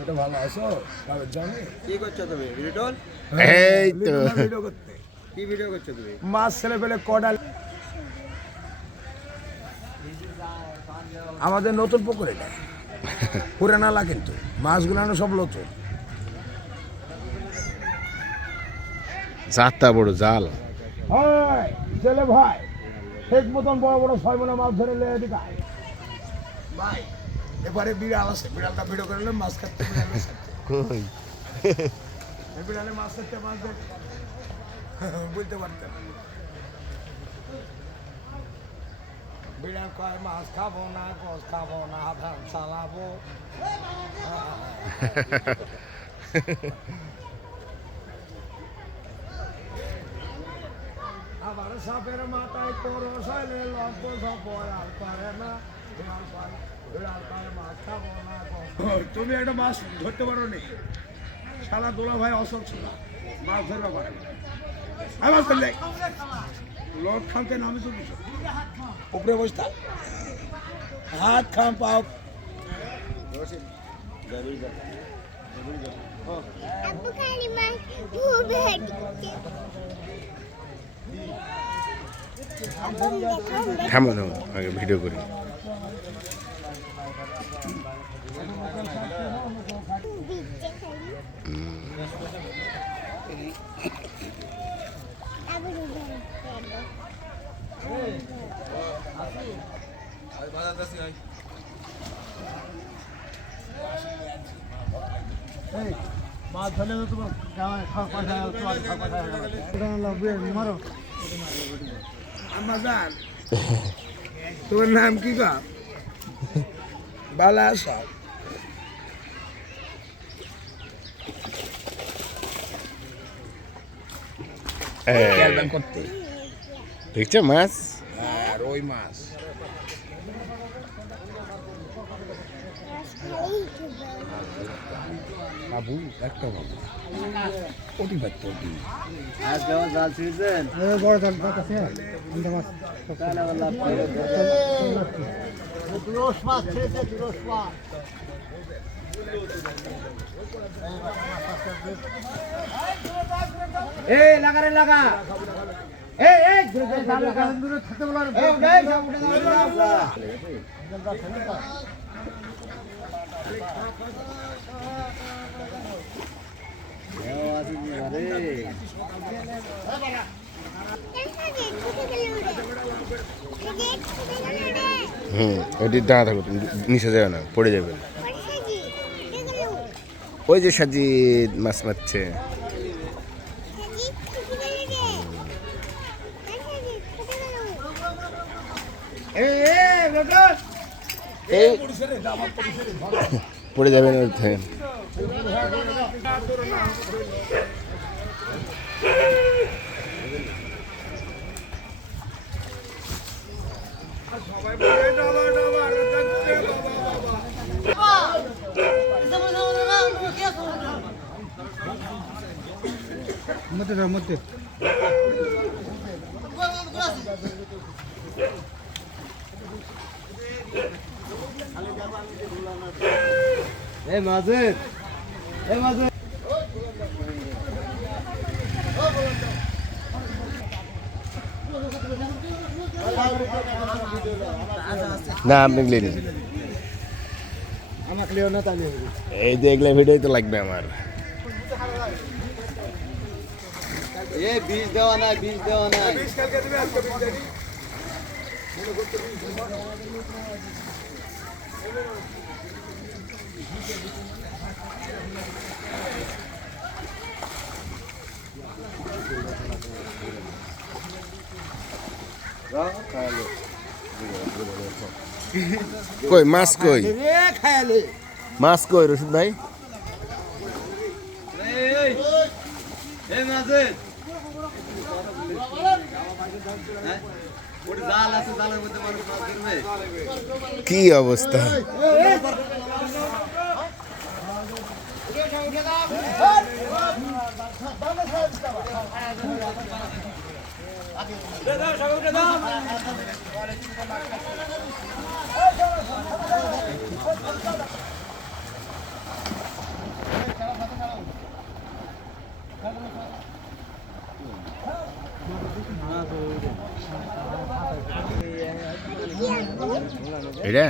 এটা ভালো আছো? কারোর জানে? কি করছো তুমি? ভিডিও? এই তো ভিডিও করতে। কি ভিডিও করছো তুমি? মাছ ছেলে পেলে কডাল। আমাদের নতুন পুকুর এটা। পুরানালা কিন্তু মাছগুলো সব নতুন। জাতটা বড় জাল। হয় ছেলে ভাই ঠিক মতন বড় বড় 6 মনে মাছ ধরে লে এদিকে আয়। ভাই এবারে বিড়াল আছে, বিড়ালটা ভিডিও করে নিলাম, মাছ কাটতে বিড়ালে সাথে কই বিড়ালে মাছ কাটতে মাছ ধরে বলতে পারতেন। বিড়াল কয় মাছ খাবো না, গোস খাবো না, ধান চালাবো। আবার সাপের মাথায় করস হইলে লম্প সপ আর পারে না। বিড়াল কয় মাছ খাবো না। তুমি একটা মাছ ধরতে পারো নি? শালা দোলা ভাই অসল ছিল, মাছ ধরবে পারে না। মাছ ধরলে লোক খামতে নামে চলছ উপরে বসতা হাত খাম পাও। Aku kali mas bubar. থামো থামো আগে ভিডিও করি। মাছ ধরলে তো তোমার মারো আমাজান। তোমার নাম কি গা? বালা আসা। করতে দেখছো মাছ? আর ওই মাছ বাবু একটা বাবু ওটি বাচ্চা ওটি আজ কেমন জাল ছিড়ছেন? বড় জাল আছে মাছ তাহলে আবার লাভ করে দুরস মাছ ছেড়েছে, দুরস মাছ। এই লাগা রে লাগা। এই এই জাল লাগা দূরে থাকতে বলার এই উঠে সব উঠে দাও। ওটি দাঁড়া থাকো, তুমি নিচে যাবে না, পড়ে যাবে। ওই যে সাজিদ মাছ মারছে। এই পড়ে যাবে না ওর থেকে। মধ্যে মধ্যে এই মাজেদ, এই মাজেদ। না আপনি নিন, আমাকে লিও না তাহলে এই দেখলে ভিডিও তো লাগবে আমার। এই বীজ দেওয়া নাই, বীজ দেওয়া নাই। কই মাছ কই? রে খায়ালে মাছ কই রশিদ ভাই? এই মাজেদ, ওটা জাল আছে, জালের মধ্যে মানুষ মাছ ধরবে। কি অবস্থা! এটা